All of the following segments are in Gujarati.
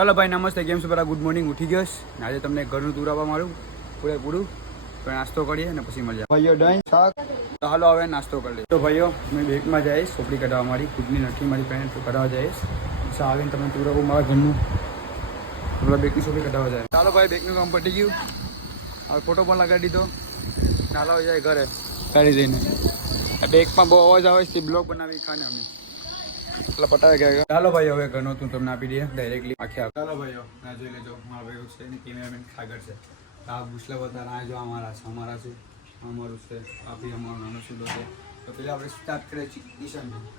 ચાલો ભાઈ નમસ્તે, કેમ છો? બરા ગુડ મોર્નિંગ. ઉઠી ગયો આજે તમને ઘરનું દૂર આવવા મારું પૂરેપૂરું તો નાસ્તો કરીએ અને પછી મળીએ ભાઈઓ. ડન શાક. તો હાલો હવે નાસ્તો કરી લઈએ. તો ભાઈઓ મેં બેગમાં જઈશ ચોપડી કઢાવવા, મારી ખુદની નથી મારી પેન્ટ કઢાવવા જઈશ. આવીને તમે દૂર આવું મારા ઘરનું પેલા બેગની ચોપડી કઢાવવા જાય. ચાલો ભાઈ બેગનું કામ પટી ગયું. હવે ફોટો પણ લગાડી દીધો. ચાલો જાય ઘરે ગાડી જઈને. બેગમાં બહુ અવાજ આવે છે, બ્લોગ બનાવી ખાને અમે એટલે પટાવી ગયા. ચાલો ભાઈ હવે ઘરનો તું તમને આપી દઈએ ડાયરેક્ટલી આખી. ચાલો ભાઈઓ ના જોઈ લેજો, મારા ભાઈઓ છે ને કેમેરામેન સાગર છે. આ ભૂસલા બધા આ જો અમારા છે, અમારું છે, આ બી અમારો નાનો સુડો છે. તો પેલા આપણે સ્ટાર્ટ કરીએ ઈશાનથી.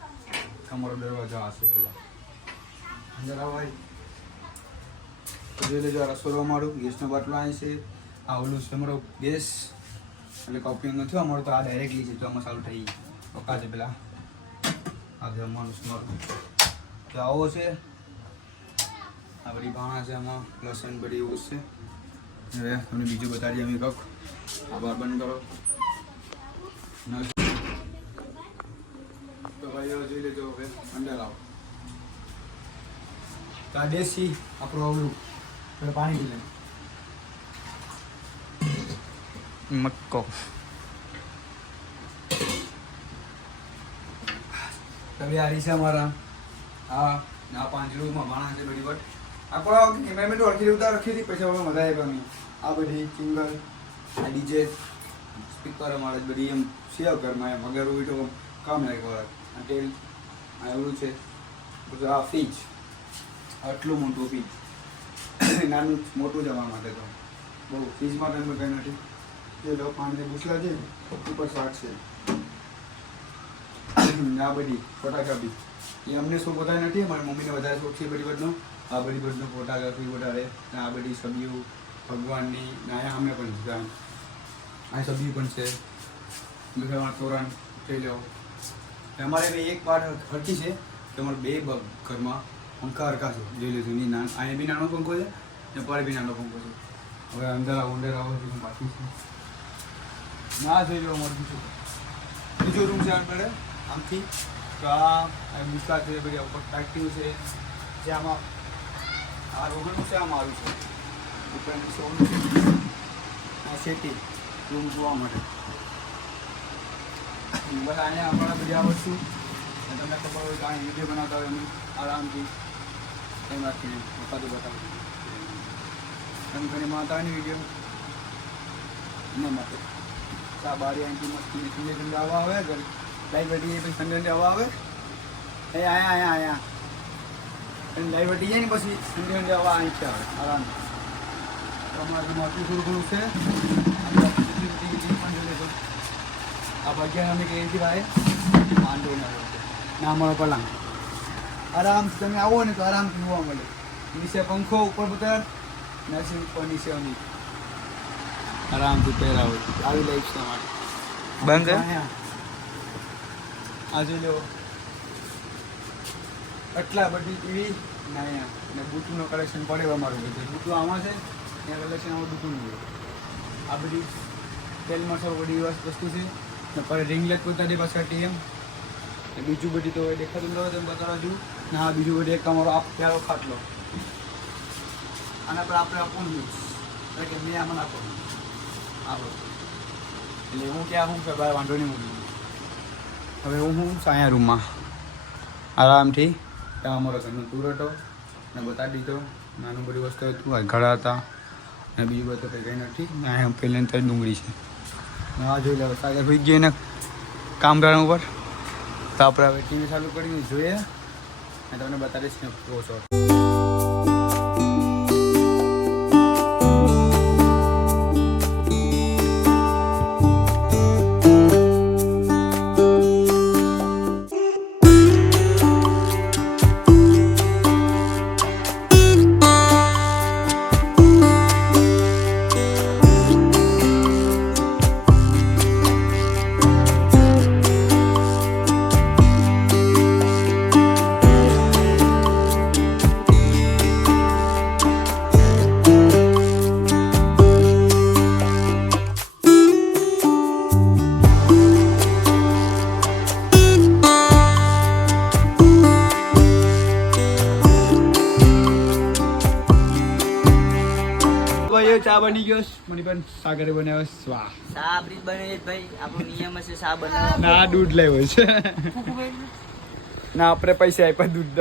અમારો દરવાજો આ છે પેલા અંદર ભાઈ જોઈ લેજો. આ રસોડું અમારું, ગેસનો બાટલો અહીં છે. આ ઓલું છે અમારો ગેસ એટલે કોપી નથી અમારું, તો આ ડાયરેક્ટલી છે. તો આમાં સારું થઈ પકા છે પેલા આ જમવાનું સ્મરણ તો આવો છે. આ બધી ભાણા છે, આમાં લસણ બધી એવું છે. હવે તમને બીજું બતાડીએ અમે કક. આ બાર બંધ કરો. તો ભાઈઓ જોઈ લેજો. હવે અંદર આવો. તો આ દેશી આપણું અવલું પેલા પાણી પી લે મક્કો. તમે આ રીસા મારા આ પાંજરુમાં ભાણા છે બધી બટ આપણો એન્વાયરમેન્ટ અડધી ઉતાર રખી હતી. પછી હવે મજા આવી ગમી. આ બધી સિંગલ આ ડીજે સ્પીકર અમારે બધી એમ સેવ ઘરમાં એમ અગર હોય તો કામ લાગે. આ ટેલ આ એવું છે. પછી આ ફ્રીજ આટલું મોટું ફ્રીજ નાનું મોટું જવા માટે તો બહુ ફ્રીજ માટે કંઈ નથી. જે લોકો પાણી ઘૂસલા છે ઉપર શાક છે. આ બધી ફોટોગ્રાફી એ અમને શોખ વધારે નથી, મારી મમ્મીને વધારે શોખ છે બધી બધનો. આ બધી બધનો ફોટોગ્રાફી વધારે. આ બધી સબ્જીઓ ભગવાનની અહીંયા અમે પણ છે. આ સબ્જી પણ છે. તોરણ થઈ લો. અમારે એક પાર્ટ હરકી છે. તમારે બે ઘરમાં પંખા હરકા છે. જોઈ લેજો. ની અહીંયા બી નાનો પંખો છે ને પર બી નાનો પંખો છે. હવે અંદર આવો બાકી છે ના જોઈ લો. અમારું બીજો રૂમ છે આપણે આમથી. તો આ મિસ્કા છે બધી ઉપર એક્ટિવ છે. જે આમાં આ રોગણનું છે, આ મારું છે. ઉપરની સોનું છે. આ સેટી રૂમ જોવા માટે. બસ અહીંયા આપણા બધી આ વસ્તુ તમને ખબર હોય તો આ વિડીયો બનાવતા હોય અમે આરામથી એમ રાખીને વખત બતાવું એમ કરીને માતાની વિડીયો એના માટે. આ બારી અહીંથી મસ્તી ઠંડી ઠંડી હવા આવે. ઘરે લાઈટ વટી જાય પછી ઠંડી ઠંડી હવા આવે. એ અહીંયા લાઈટ વટી જાય ને પછી ઠંડી ઠંડી હવા અહીંથી આવે આરામ. અમારું મોટું થોડું ઘણું છે. આ ભાગ્યા અમે કહીએ છીએ ભાઈ વાંધો ના અમારો પલંગ આરામથી તમે આવો ને તો આરામથી જોવા મળે. નીચે પંખો ઉપર બધા નસી ઉપર નીચે અમી આરામથી પહેરાવો. આવી લાઈફ છે અમારી. બંધ આ જોઈ લો. આટલા બધી ટીવી ના અહીંયા ને બુટુનું કલેક્શન પડે અમારું બધું. બુટું આમાં છે, ત્યાં કલેક્શન આમાં બુટુનું છે. આ બધી તેલ મસાલો બધી વસ્તુ છે ને પર રિંગલેટ પોતાની પાછળ ટીએમ ને બીજું બધી તો દેખાતું ન હોય તેમ બતાવવા છું ને. આ બીજું બધું એક અમારો આપ પ્યારો ખાટલો આના પર આપણે આપવાનું કારણ કે મેં આમાં નાખવાનું આપણો એટલે હું ક્યાં હું કે ભાઈ વાંધો નહીં મૂકું. હવે હું સાયા રૂમમાં આરામથી ત્યાં અમારો ઘરનો ટૂર હતો ને બતાવી દીધો. નાનું બધી વસ્તુ હતું, ઘડા હતા ને બીજું બધું કંઈ નથી. અહીંયા પહેલાં ત્યાં ડુંગળી છે. આ જોઈ લો સાગર હોઈ ગઈ ને કામરાણ ઉપર. તો આપણે હવે ટીવી ચાલુ કરીને જોઈએ અને તમને બતાવીશ ને પ્રો શોટ. બની ગયો મણિબેન શા ઘરે બનાવ્યો સ્વાહ શા આપણી બને છે ભાઈ, આપણો નિયમ હશે શા બનાવવાનો. ના દૂધ લાવ્યો છે ના આપણે પૈસા આપ્યા દૂધ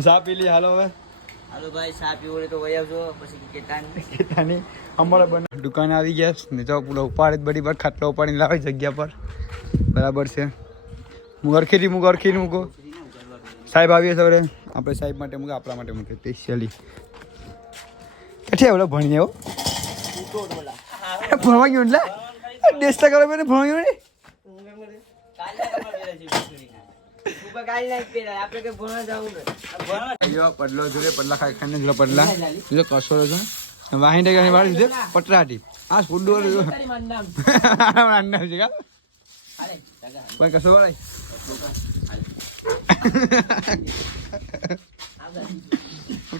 શા પી લી હાલો હવે હાલો ભાઈ શા પીવો તો વહી આવજો પછી કેતાની અમારે બને દુકાન આવી ગયા ને તો પૂરો ઉપાડે બધી વાર ખાટલો ઉપાડીને લાવે જગ્યા પર બરાબર છે મુગરખીથી મૂકો સાહેબ આવીએ સવારે આપણે સાહેબ માટે મૂકે આપણા માટે મૂકે સ્પેશિયલી કેટલી એવડો ભણીએ હો ભણવા ગયો એટલે દેશતા કરો બેને ભણવા ગયો ને પડલો જોડે પડલા ખાઈને જોડે પડલા જો કસો છો વાહી ટકા વાળી છે પટરાટી આ ફૂડો નામ છે કા કોઈ કસો વાળી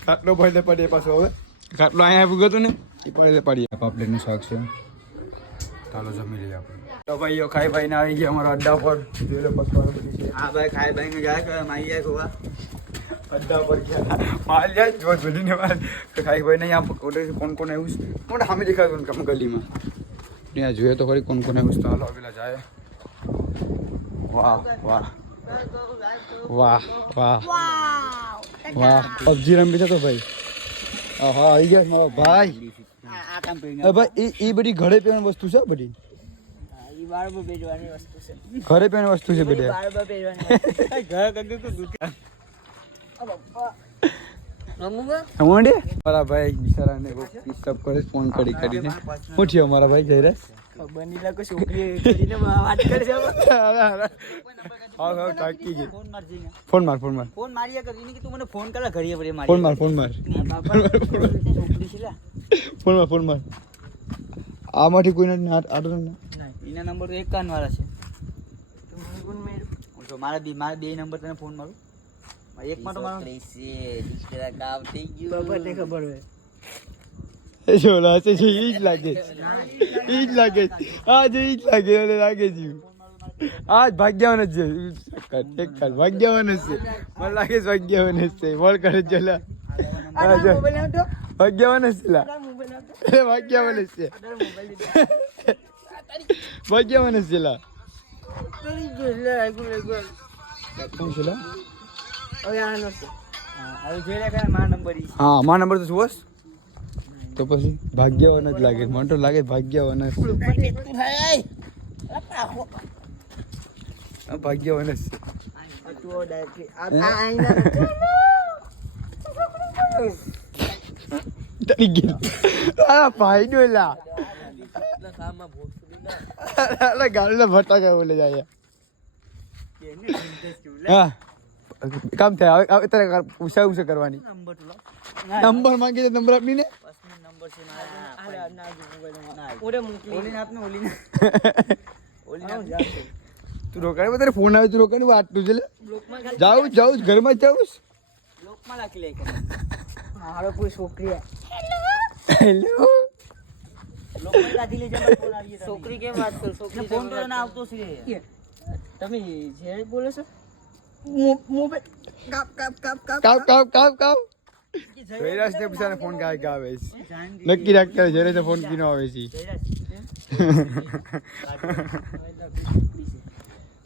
ખાટલો પડે પડે પાછો હવે ખાટલો અહીંયા ભૂગતો ને એ પડે પડીએ પાપલેટનું શાક છે ચાલો જમી લઈએ આપણે તો ભાઈઓ ખાઈ ભાઈને આવી ગયા અમારા અડ્ડા પર જોઈ લો પસવાનું બધી છે હા ભાઈ ખાઈ ભાઈ ને જાય કે મારી જાય ખોવા અડ્ડા પર ગયા માલ જાય જો બધીને માલ ખાઈ ભાઈને અહીંયા ઓર્ડર કોણ કોણ આવ્યું છે કોણ સામે દેખાયું કમ ગલીમાં ત્યાં જોઈએ તો ફરી કોણ કોણ આવ્યું છે તો હાલો પેલા જાય વાહ વાહ વાહ વાહ વાહ પબજી રમી તો ભાઈ હા આવી ગયા મારો ભાઈ ભાઈ એ બધી ઘરે પીવાની વસ્તુ છે બધી ઘરે પીવાની વસ્તુ છે બધી મારા ભાઈ બિચારાને ડિસ્ટર્બ કરે ફોન કરીને શું થયું અમારા ભાઈ જઈ રહ્યા ફોન માર ફોન માર આમાંથી કોઈ આટો એના નંબર તો 51 વાળા છે મારા બે નંબર તને ફોન મારું એકમાં તો મારો ગાવ થઈ ગયું ખબર હોય જોલા છે ઈ જ લાગે આજ ઈ જ લાગે છે આજ ભાગ્યવાન જ છે એક કાલ ભાગ્યવાન જ છે મને લાગે છે ભાગ્યવાન જ છે બોલ કરે જોલા ભાગ્યવાન જ છે ભાગ્યવાન જ છે ભાગ્યવાન જ છે કોણ છે હા મારા નંબર તો શું બસ તો પછી ભાગ્યવાન જ લાગે મને તો લાગે ભાગ્યવાન જ ભાગ્યવાન જ ભાઈ ગાડી ભટકા બોલે જાય હા કામ થાય અત્યારે ઉષા કરવાની નંબર માંગે છે નંબર આપની ને તું રોકાય તારે ફોન આવે તું રોકાય આટલું છે જાઉં ઘરમાં જ જાઉં છોકરી કેમ વાત કરો છોકરી ફોન તો ના આવતો છે તમે જે બોલો છો ફોન ગાવે નક્કી રાખ કરે જયારે ફોન કીનો આવે છે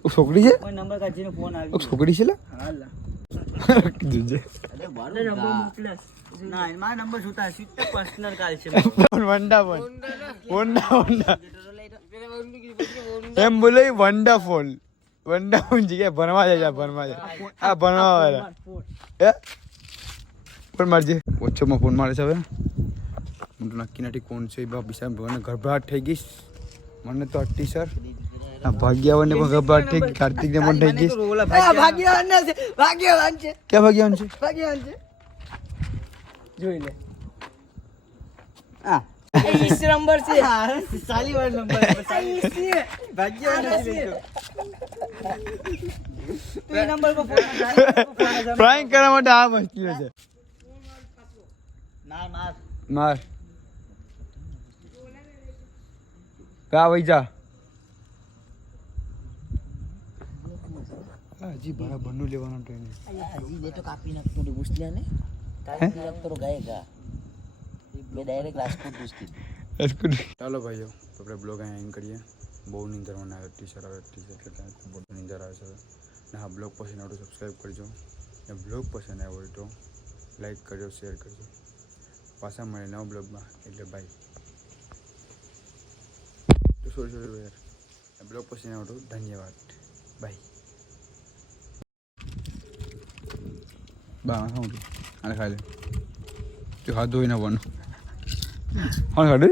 છોકરી છે નંબર કાઢીને ફોન આવી છોકરી છે ના મારા નંબર જોતા પર્સનલ કાલ છે એમ બોલે વન્ડાફોલ જગ્યાએ ભણવા જાય હા ભણવા વાળા પણ મારજે ઓછોમાં ફોન મારે છે હવે હું તો નક્કી નથી કોણ છે બિચાર ભગવાનને ગભરાટ થઈ ગઈશ મને તો અટ્ટી સર ભાગ્યવાન ને પણ ગભરાટ થઈ ગઈ કાર્તિક ને પણ થઈ ગઈ ભાગ્યવાન છે ક્યાં ભાગ્યવાન છે જોઈ લે હા નંબર છે સાલી વાળો નંબર ભાગ્યવાન છે નંબર પર પ્રાંક કરવા માટે આ મુશ્કેલ છે માર કા વઈ જા હજી બરાબર નું લેવાનો ટ્રેન હજી લે તો કાપી નાખતો રે મુસ્લિયા ને કાપી નાખતો ગાયગા મેં ડાયરેક્ટ રાજકોટ પૂછતી ચાલો ભાઈઓ તો આપણે બ્લોગ અહીંયા એન્ડ કરીએ. બહુ નીંદર મને આવે, ટીચર આવે ટીચર એટલે કાંઈ ખૂબ મોટું નીંદર આવે છે. ને હા, બ્લોગ પસંદ આવે તો સબસ્ક્રાઈબ કરજો, ને બ્લોગ પસંદ આવ્યો હોય તો લાઈક કરજો, શેર કરજો. પાછા મળે નવા બ્લોગમાં, એટલે બાય. તો સોરી યાર, બ્લોગ પસંદ આવ્યો તો ધન્યવાદ, બાય. બા શું આને ખાઈ લે તું હાથ ધોઈને આવવાનું. હા ખાડે